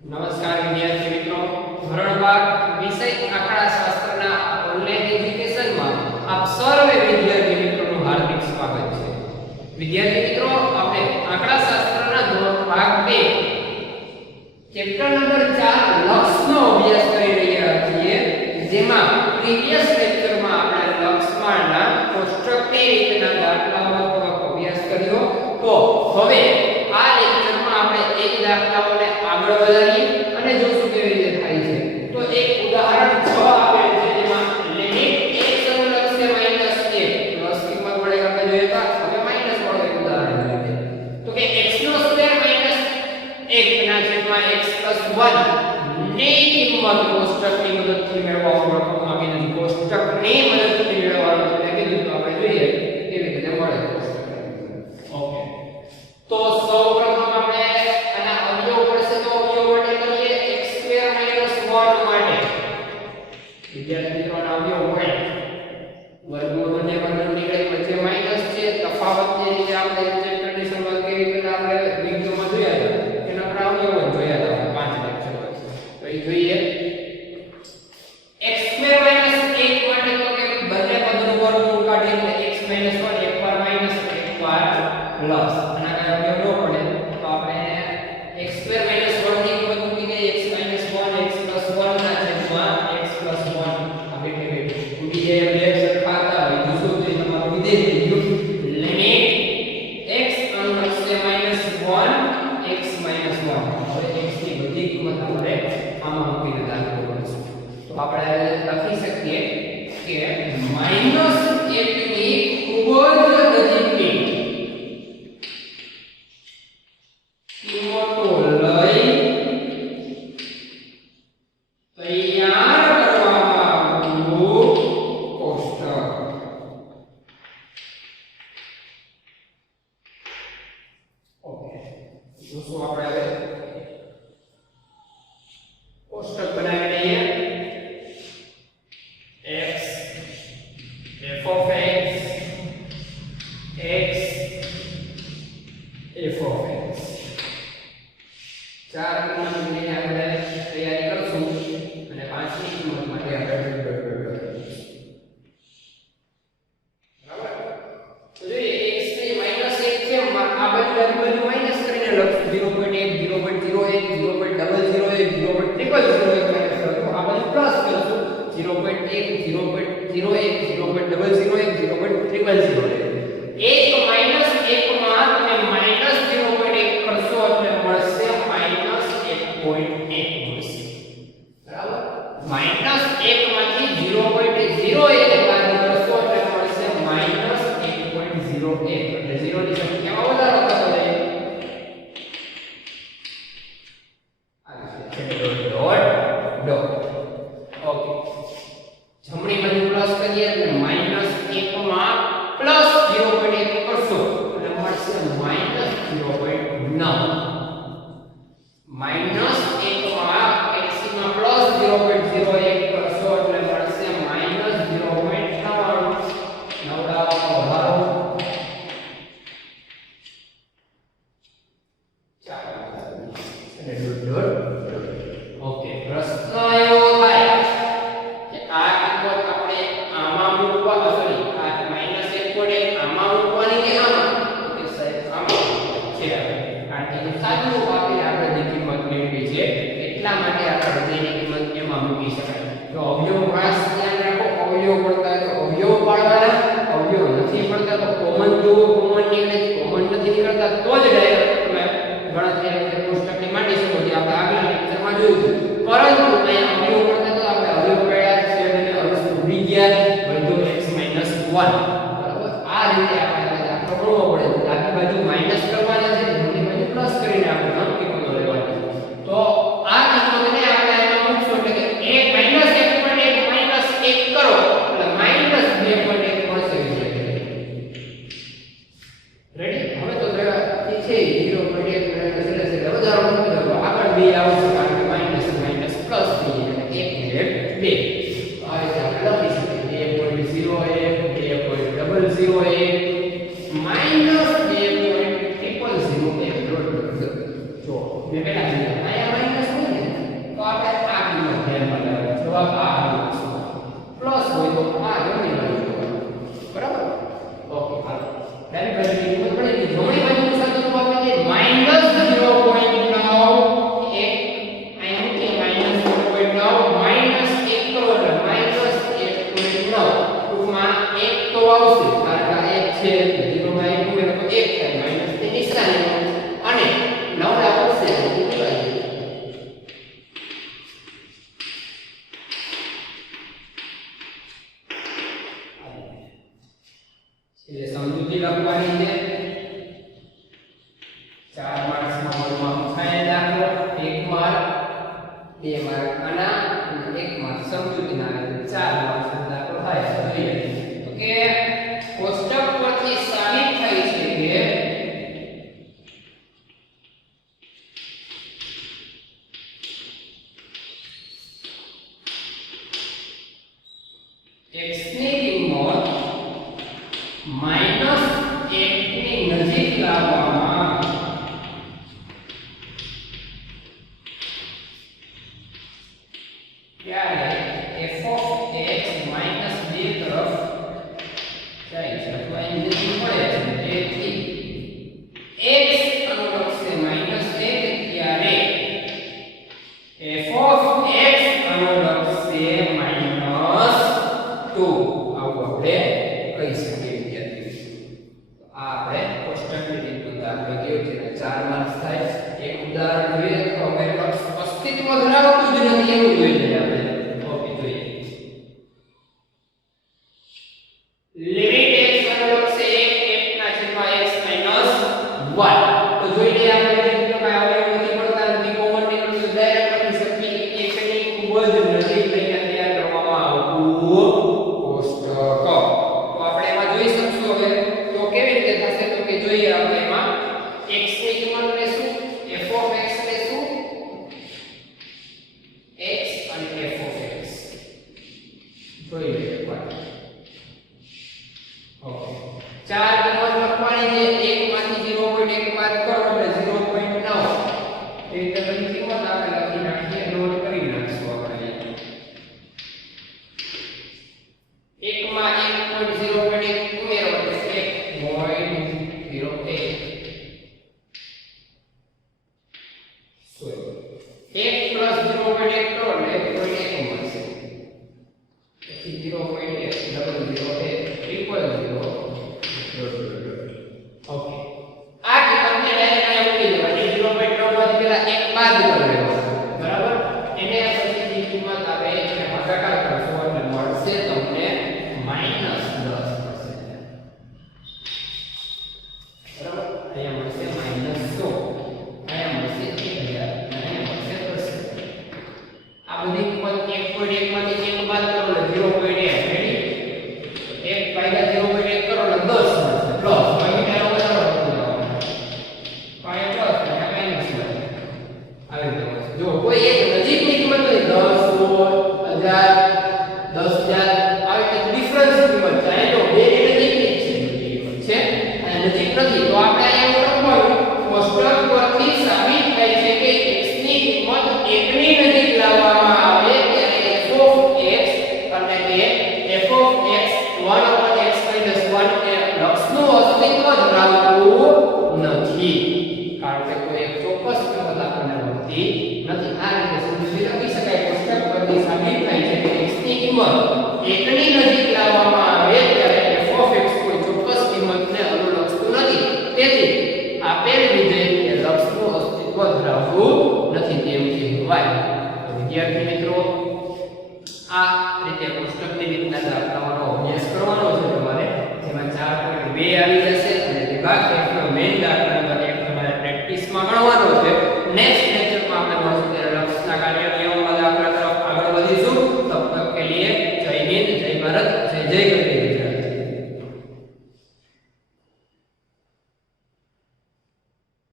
નમસ્કાર વિદ્યાર્થી મિત્રો, ધોરણ 12 વિષય આંકડાશાસ્ત્રના ઓનલાઈન એજ્યુકેશનમાં આપ સર્વે વિદ્યાર્થી મિત્રોનું હાર્દિક સ્વાગત છે. વિદ્યાર્થી મિત્રો, આપણે આંકડાશાસ્ત્રના ધોરણ ભાગ 2 ચેપ્ટર નંબર 4 લક્ષનો અભ્યાસ કરી રહ્યા છીએ, જેમાં પ્રીવિયસ લેક્ચરમાં આપણે લક્ષમાંના કોષ્ટકની રીતના દાખલાઓનો થોડોક અભ્યાસ કર્યો. તો હવે આ લેક્ચરમાં આપણે એક દાખલાઓને આગળ વધારીએ અને જોશું કેવી રીતે થાય છે. તો એક ઉદાહરણ 6 આપેલ છે, જેમાં લિમિટ x અનુલક્ષે -1 પ્લસ કિંમત વડે આપણે જોઈએ હતા, હવે માઈનસ વાળો એક ઉદાહરણ લઈએ. તો કે x² -1 ના છેદમાં x + 1 ની કિંમત કોષ્ટકની મદદથી મેળવવામાં આવી નથી. કોષ્ટકની મદદથી મેળવવાનું છે કીધું, તો આપણે જોઈએ કેવી રીતે મળે. ઓકે, તો સૌપ્રથમ આપણે આના અવયવ પડશે, તો અવયવ માટે કરીએ x² - 1 માટે. વિદ્યાર્થી મિત્રોના અવયવ હોય વર્ગમૂળ બંને વર્ગમૂળ નીકળે, વચ્ચે માઈનસ છે. તફાવત જે રીતે આપણે ચેપ્ટરની શરૂઆત કરી પહેલા આપણે વિડિયોમાં જોયા હતા, એના પર અવયવ જોયા હતા 5 લેક્ચર પછી. તો એ જોઈએ x² - 1 માટે તો કે બંને પદનું વર્ગમૂળ કાઢીએ એટલે x - 1 એકવાર માઈનસ એકવાર પ્લસ. આના કાંઈ અવયવ ન પડે તો આપણે x² - 1 ની કિંમત મૂકી દઈએ. x - 1 x + 1 ના છેદમાં x + 1 આ બે ઉડી જાય. બે સરખા હતા, બીજું શું છે તમારું વિધેય થઈ ગયું. લિમિટ x અનુલક્ષે -1 x - 1. હવે x ની બધી કિંમત આપણે આમાં મૂકીને દાખલો કરીશું. તો આપણે લખી શકીએ કે -1 ની ખૂબ જ નજીકની કિંમતો લઈ તૈયાર કરવામાં આવતું કોષ્ટક. ઓકે, તો શું આપણે હવે કોષ્ટક બનાવી લઈએ. x f of x x f of x ચાર કિંમત લઈને આપણે તૈયારી કરશું અને પાંચમી કિંમત માટે આપણે બરાબર. તો જોઈએ x ની -1 છે, આ બાજુ માઈનસ કરીને લખશું 0.1 0.01 0.001 0.000 આ બાજુ પ્લસ કરશું 0.1 0.01 0.001 0.000. એક માઈનસ એક માં તમે -0.1 કરશો એટલે મળશે -1.1 મળશે. બરાબર. -1 માંથી 0.01 બાદ કરશો એટલે મળશે -1.01 એટલે 0 ની સંખ્યામાં વધારો થતો જાય. આ છે ડોટ. ઓકે, જમણી બાજુ પ્લસ કરીએ એટલે -1 માં પ્લસ 0.1 કરશો એટલે મળશે -0.9. -1 માં x માં પ્લસ 0.01 કરશો એટલે મળશે -0.9. નવડામાં વધારો. ઓકે, પ્રશ્ન એવો થાય કે આ કિંમત આપણે આમાં મૂકવા, સોરી આ -1.1 આમાં મૂકવાની કે આમાં, તો કે સાહેબ આમાં છે. કારણ કે સાદું વાપરી આપણે જે કિંમત મેળવી છે એટલા માટે આપણે તેની કિંમત એમાં મૂકી શકાય. તો અવયવ ખાસ ધ્યાન રાખો, અવયવ પડતા તો અવયવ પાડવાના, અવયવ નથી પડતા તો કોમન જુઓ, કોમન નીકળે, કોમન નથી નીકળતા તો જ ડાયરેક્ટ તમે ગણતરી રીતે કોષ્ટકની માંડી શકો, જે આપણે આગલા લેક્ચરમાં જોયું હતું. પરંતુ અહીંયા અવયવ પડતા તો આપણે અવયવ પડ્યા છે અને અવયવ ભૂલી ગયા, બધું x - 1. બરાબર. આ રીતે આપણે દાખલો ગણવો પડે. ડાબી બાજુ માઈનસ કરવાના છે, જમણી બાજુ પ્લસ કરીને આપણે નામ કિંમતો લેવાની. તો આ કિંમતને આપણે અહીંયા મૂકશું એટલે કે -1.1 કરો એટલે -2.1 મળશે. રેડી. હવે તો ઠીક છે, 0.1 એટલે વધારો થતો જાય. આગળ 2 આવશે કારણ કે માઈનસ માઈનસ પ્લસ થઈ જાય એટલે 1 2. આ રીતે આપણે લખી શકીએ 2.01 2.001 -2.000. જો મેં પહેલા કીધું અહીંયા માઈનસ હોય ને જમણી બાજુનું સાદુરૂપ આપે છે -0.9 એક અહીંયા કે -0.9 -1 કરોડ -1.9 ટૂંકમાં 1 તો આવશે કારણ કે 1 છે એટલે 0 માં 1 ઉમેરો તો 1 થાય માઈનસ ની નિશાની અને 9 આવશે એટલે ઉડાઈ જાય એટલે સમજૂતી લખવાની છે 4 માર્ક્સમાં બોર્ડમાં પૂછાયેલ દાખલો 1 માર્ક 2 માર્ક આના અને 1 માર્ક સમજૂતીના આવે 4 માર્ક્સનો દાખલો થાય તો જોઈએ તો કે કોષ્ટક પરથી સાબિત થાય છે કે x ની કિંમત -1 ની નજીક લાવવામાં ત્યારે f of x -2 તરફ જાય છે તો અહીં નજીક મળે છે તેથી x અનુલક્ષે -1 ત્યારે f of x અનુલક્ષે -2 આવું આપણે કહી શકીએ વિદ્યાર્થીઓ તો આ આપણે કોષ્ટકની રીતનું દાખલો કેવું છે 4 માર્ક્સ થાય એક ઉદાહરણ જોઈએ તો અમારી પાસે અસ્તિત્વ ધરાવતું જ નથી એવું જોઈ લઈએ આપણે ઓકે જોઈએ લિમિટ x અનુલક્ષે 1 તો જોઈ લઈએ આપણે મિત્રો કાય આવે નથી પડતા નથી કોમન નીકળતું ડાયરેક્ટ લખી શકીએ 1 ની ખૂબ જ નજીક લઈને તૈયાર કરવામાં આવતું કોષ્ટક તો આપણે એમાં જોઈ શકશું હવે તો કેવી રીતે થશે તો કે જોઈએ આપણે એમાં x ની કિંમત લેશું f of x લેશું x અને f of x જોઈ લઈએ એકવાર ઓકે 4 કિંમત લખવાની છે 1 માંથી 0.1 બાદ કરો એટલે 0.9 એ બધી કિંમત આપણે લખી નાખીએ નોટ કરી નાખશું આપણે 1 માં 1.0.1 ઉમેરો એટલે 1.01 1 પ્લસ 0.1 કરો એટલે 1 મળશે પછી 0.1 ડબલ 0 એ ટ્રિપલ 0 ઓકે આ કિંમતને ડાયરેક્ટ અહીંયા મૂકી દેવાની 0.9 માંથી પહેલા 1 બાદ કરી લેવાનો બરાબર એને પછી જે કિંમત આવે એને ભાગાકાર કરશો એટલે મળશે તમને -10 મળશે બરાબર અહીંયા મળશે -100 અહીંયા મળશે 1000 અને અહીંયા મળશે 10 આ બધી કિંમત 1.1 માંથી 1 બાદ કરો એટલે 0.1 રેડી 1 ભાગ્યા 0.1 કરો એટલે 10 મળશે પ્લસ ભાગ્યા જો કોઈ એક નજીકની કિંમત હોય 10 100 1000 આવી રીતે ડિફરન્સ કિંમત ચાહે તો બે નજીકની છે અને નજીક નથી તો આપણે અહીંયા એવું લખવાનું કોષ્ટક પરથી સાબિત થાય છે કે x ની કિંમત 1 ની નજીક લાવવામાં આવે ત્યારે f of x અને કે f of x 1/x - 1 એ લક્ષનું અસ્તિત્વ ધરાવતું નથી કારણ કે કોઈ એક ચોક્કસ કિંમત આપણને મળતી નથી આ રીતે સમજી લખી શકાય કોષ્ટક પરથી સાબિત થાય છે કે x ની કિંમત 1 ની નજીક લાવવામાં આવે ત્યારે f of x કોઈ ચોક્કસ કિંમતને અનુલક્ષતું નથી તેથી આપેલ વિધેય એ લક્ષનું અસ્તિત્વ ધરાવતું નથી તેમ કહેવાય તો વિદ્યાર્થી મિત્રો આ રીતે કોષ્ટકની રીતના દાખલાઓનો